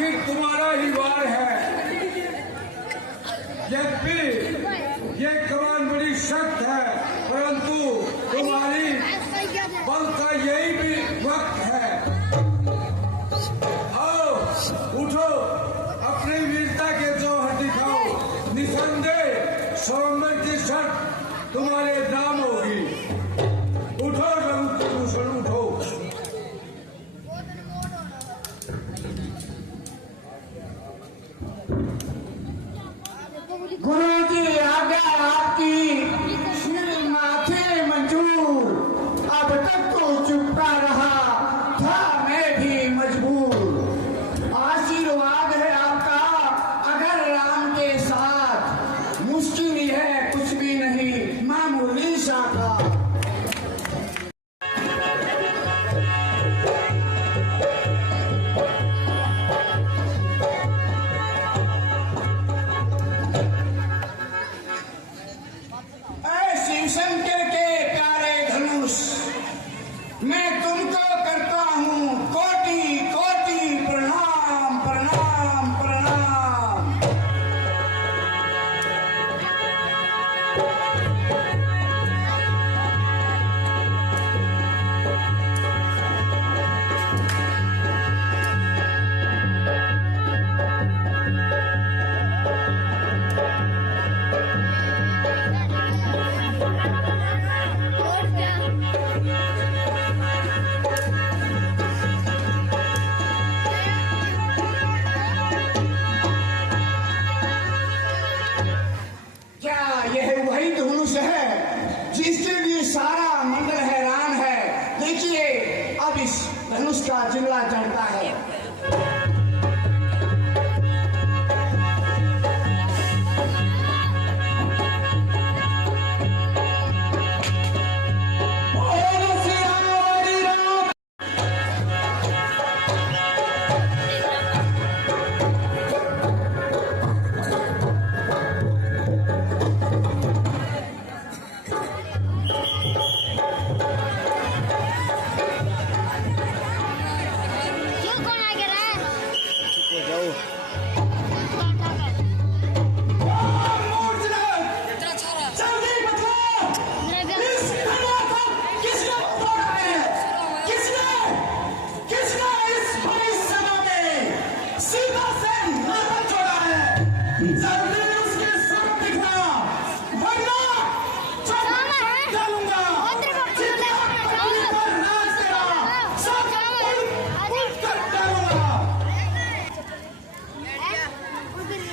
आखिर तुम्हारा ही वार है। यद्यपि ये कमान बड़ी सख्त है, परंतु तुम्हारी बल का यही भी वक्त है। आओ उठो, अपनी वीरता के जौहर दिखाओ। निसंदेह स्वयंवर की शर्त तुम्हारे नाम होगी। उठो रघुभूषण, उठो। गुरु जी आज्ञा आपकी, श्री माथे मंजूर। अब तक तो चुपता रहा था मैं भी मजबूर। आशीर्वाद है आपका अगर राम के साथ, मुश्किल है कुछ भी नहीं मामूली सा का। शंकर के प्यारे धनुष, मैं तुमको करता हूँ कोटि कोटि प्रणाम प्रणाम प्रणाम। यह वही धनुष है जिसके लिए सारा मंडल हैरान है। देखिए अब इस धनुष का जिला चढ़ता है।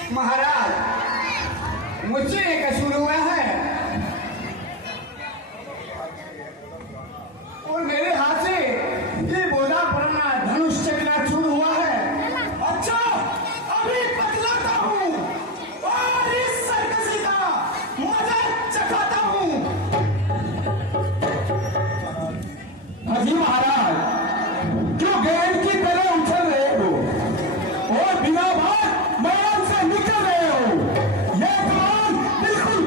महाराज मुझसे कसूर हुआ है और मेरे हाथ से ये बोझा पड़ना धनुष चकनाचूर हुआ है। अच्छा अभी बदलाता हूँ और इस सरकसी का मजा चखाता हूँ। हाजी महाराज, क्यों गेंद की तरह उछल रहे हो और बिना बात मैदान से निकल रहे हो? यह कमान बिल्कुल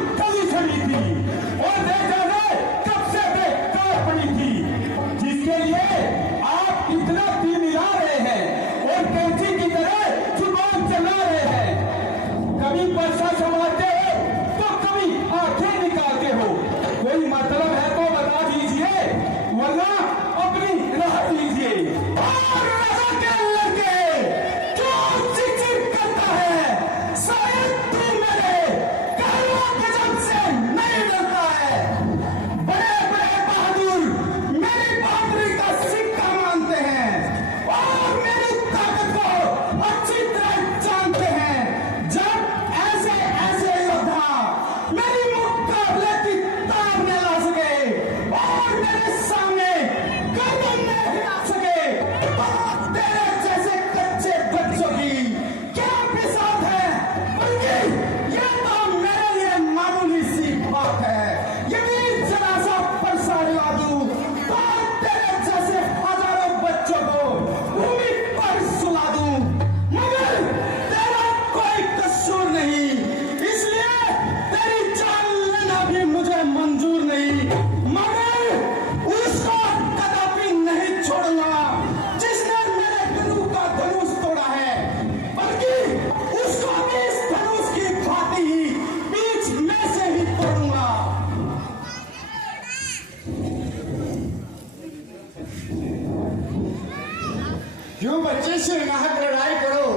क्यों बच्चे से नाहक लड़ाई करो,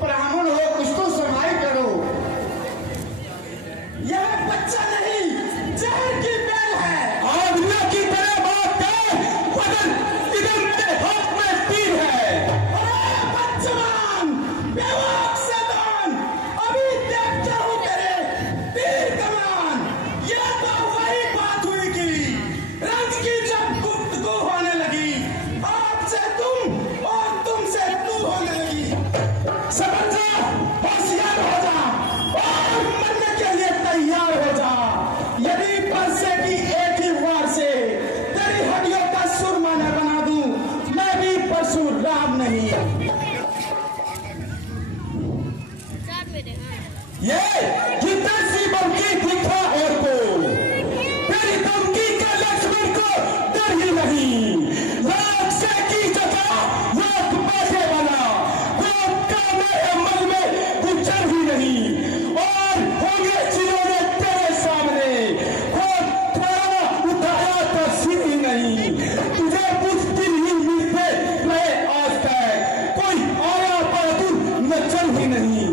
ब्राह्मण हो कुछ तो समाई करो। यह बच्चा नहीं जहर की बेल है। आदमियों की तरह बात कर, बदन इधर मेरे हाथ में तीर है। अरे बच्चवान, बेवक सैतान, अभी देखता हूं तेरे तीर कमान। ये तो वही बात हुई कि रंज की जब गुफ्तगू होने लगी, आपसे तुम और तुमसे तू होने लगी। समझ जा, होशियार हो जा और मरने के लिए तैयार हो जा। यदि परसे की एक ही वार से तेरी हड्डियों का सुरमा न बना दूं, मैं भी परशुराम नहीं। ये कितनी सी बमकी दिखा और को तेरी धमकी का लक्ष्मण को डर ही नहीं। लाख से की जगह लाख पैसे बना, वो काले मन में गुजर ही नहीं। और होंगे जिन्होंने तेरे सामने वो थोड़ा उठाया तो सिर ही नहीं। तुझे मुश्किल ही मिलते रहे आज तक, कोई आया बहादुर नजर ही नहीं।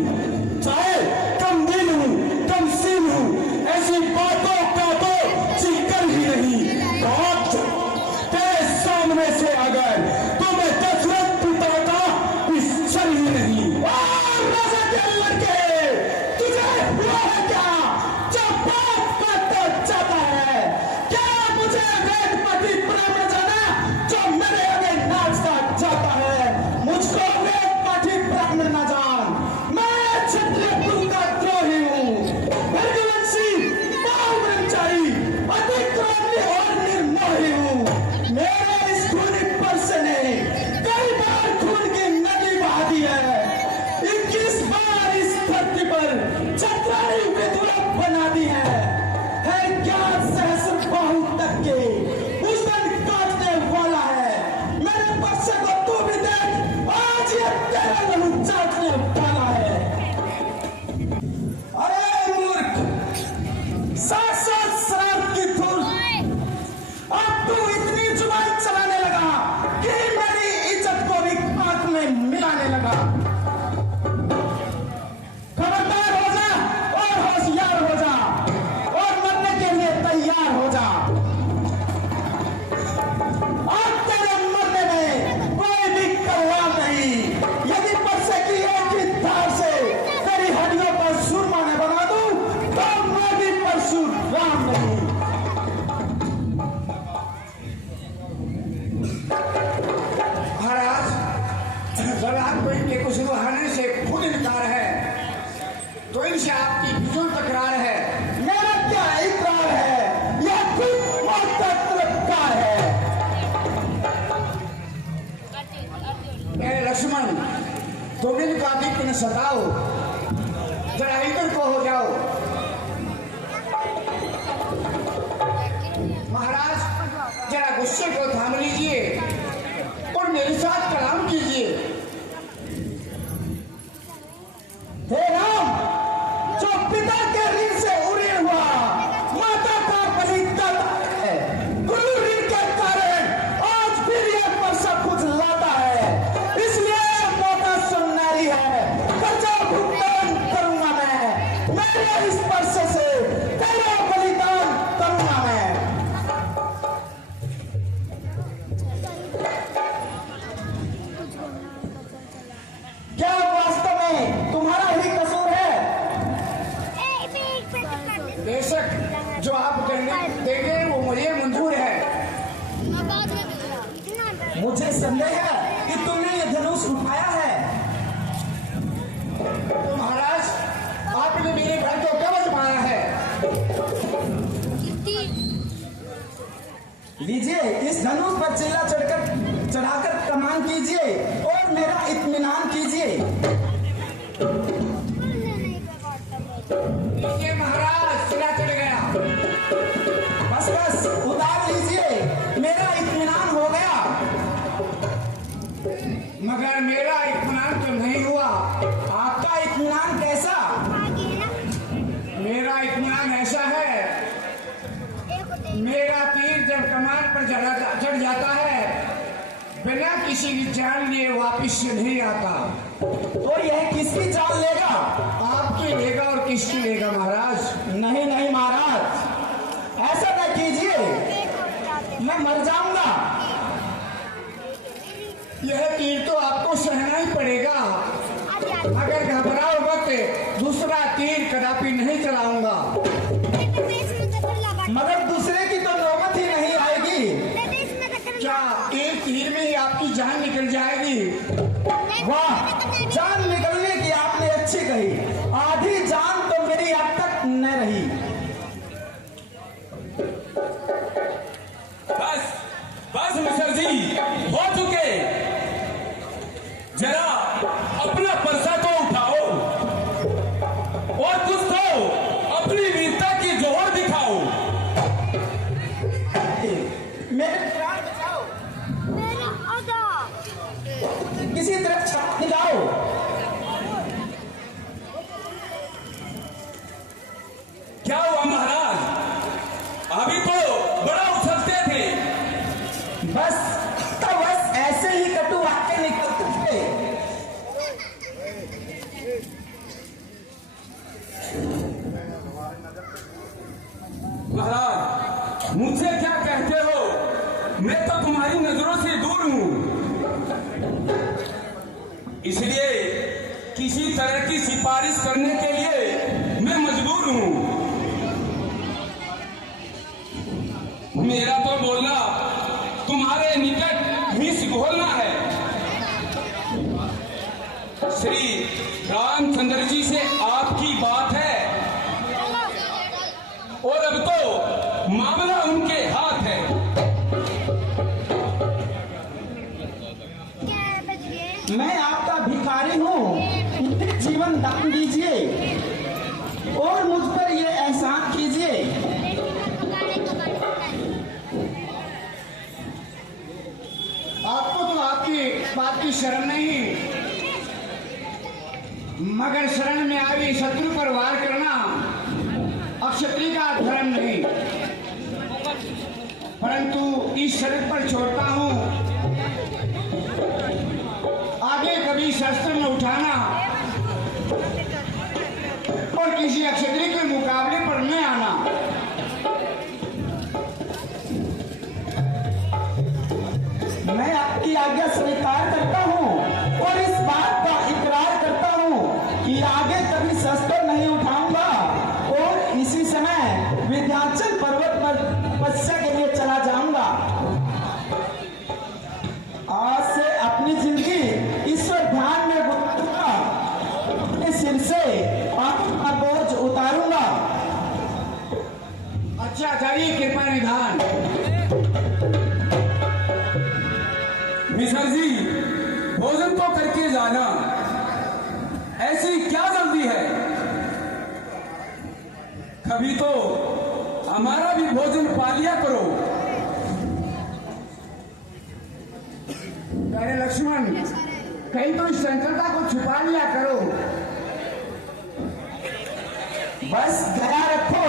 चाहे कम दिल हूँ कम सिल हूँ, ऐसी बातों का तो जिक्र ही नहीं। बात तेरे सामने से अगर तो मैं दशरथ पिता का पिछल ही नहीं। राजा के लड़के, तुझे हुआ है क्या जो बात करता जाता है? क्या मुझे वेदपति ब्राह्मण जाना जो मेरे आगे नाचता जाता है? मुझको वेदपति ब्राह्मण न जान, मैं क्षत्रिय कुल का द्रोही हूँ। भृगुवंशी, बहुब्रह्मचारी, अति क्रोधी और निर्मोही हूँ। मेरे इस खूनी परसे ने कई बार खून की नदी बहा दी है। 21 बार इस धरती पर चतुराई विधुरत बना दी है। ज्ञान सहस्र बाहु तक के उस दिन काटने वाला है। मेरे परसे को तू भी देख, आज ये तेरा लहू चाटने वाला है। अरे मूर्ख, साक्षात श्राप की धूल, अब तू इतनी जुबान चलाने लगा कि मेरी इज्जत को भी आंख में मिलाने लगा। खबरदार हो जा और होशियार हो जा और मरने के लिए तैयार हो जा। अब तेरे मरने में कोई भी करवार नहीं। यदि परसे की एक ही धार से तेरी हड्डियों पर सुरमा न बना दूं, तो मैं भी परशुराम नहीं। महाराज, जब आपको इनके कुछ रूहानी से खुद इनकार है तो इनसे आपकी फिजूल तकरार है। मेरा क्या इकरार है, यह खुद मौत का तलबकार है। मेरे लक्ष्मण, तुम इनका दिक्कत न सताओ, जरा इधर को हो जाओ। महाराज, जरा गुस्से को थाम लीजिए और मेरे साथ कलाम कीजिए। हे राम, जो पिता के ऋण से उड़े हुआ माता का बलिदाता है, गुरु ऋण के कारण आज फिर यह परसा कुछ लाता है। इसलिए मौका सुननारी है, कर्जा भुगतान करूंगा मैं। मेरे इस परसे से तेरा बलिदान करूंगा मैं। क्या वास्तव में तुम्हारा ही कसूर है? बेशक, जो आप करने देंगे वो मुझे मंजूर है। मुझे संदेह है कि तुमने ये धनुष उठाया है। तो महाराज, आपने मेरे घर को कवच मारा है। लीजिए, इस धनुष पर चिल्ला चढ़ाकर कमान कीजिए और मेरा इत्मीनान कीजिए। लीजिए महाराज, चिल्ला चढ़ गया। बस बस, उतार लीजिए, मेरा इत्मीनान हो गया। मगर मेरा इत्मीनान तो नहीं हुआ। आपका इत्मीनान कैसा? मेरा इत्मीनान ऐसा है, मेरा तीर जब कमान पर चढ़ जाता है बिना किसी की जान लिए वापिस नहीं आता। तो यह किसकी जान लेगा? आपकी लेगा और किसकी लेगा महाराज? नहीं नहीं महाराज, ऐसा न कीजिए, मैं मर जाऊंगा। यह तीर तो आपको सहना ही पड़ेगा। अगर घबराओ मत, दूसरा तीर कदापि नहीं चलाऊंगा। मगर दूसरे की तो नौबत ही नहीं आएगी। क्या एक तीर में ही आपकी जान निकल जाएगी? वाह, जान निकलने की आपने अच्छी कही। आधी जान तो मेरी अब तक न रही। बस बस मिश्र जी, हो चुके। जरा अपना परसा तो उठाओ और कुछ तो अपनी वीरता की जोहर दिखाओ। मेरे प्राण बचाओ, किसी तरह छाप दिलाओ। क्या हुआ महाराज? अभी तो बड़ा उछलते थे। बस तो बस ऐसे ही कटु वाक्य निकलते थे। महाराज, मुझसे क्या कहते हो? मैं तो तुम्हारी नजरों से दूर हूं, इसलिए किसी तरह की सिफारिश करने के लिए मैं मजबूर हूं। मेरा तो बोलना तुम्हारे निकट मिस घोलना है। श्री रामचंद्र जी से आपकी बात है और अब तो मामला उनके हाथ है। मैं आपका भिखारी हूँ, मुझे जीवन दान दीजिए और मुझ पर ये एहसान कीजिए। आपको तो आपकी बात की शरण नहीं, मगर शरण में आई शत्रु पर वार करना अक्षत्रिय का धर्म नहीं। परंतु इस शरीर पर छोड़ता हूं, आगे कभी शस्त्र न उठाना और किसी अक्षत्रिय के मुकाबले पर न आना। मैं आपकी आज्ञा स्वीकार करता हूँ और इस बात का इकरार करता हूँ कि आगे कभी शस्त्र नहीं उठाऊंगा और इसी समय विंध्याचल पर्वत पर तपस्या के लिए चला जाऊंगा। आज से अपनी जिंदगी ईश्वर ध्यान में गुजारूंगा, अपने सिर से पाप का बोझ उतारूंगा। अच्छा जाइए, कृपा निधान। मिश्र जी, भोजन तो करके जाना, ऐसी क्या जल्दी है? कभी तो हमारा भी भोजन पा लिया करो। अरे लक्ष्मण, कहीं तो इस चंचलता को छुपा लिया करो। बस दया रखो,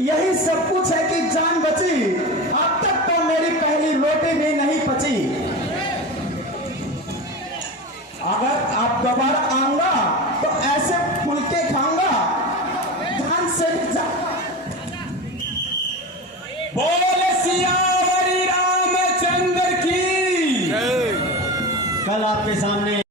यही सब कुछ है कि जान बची। अब तक तो मेरी पहली रोटी भी नहीं पची। अगर आप दोबारा आऊंगा तो ऐसे फुलके खाऊंगा, ध्यान से बोल सियावरी रामचंद्र की। कल आपके सामने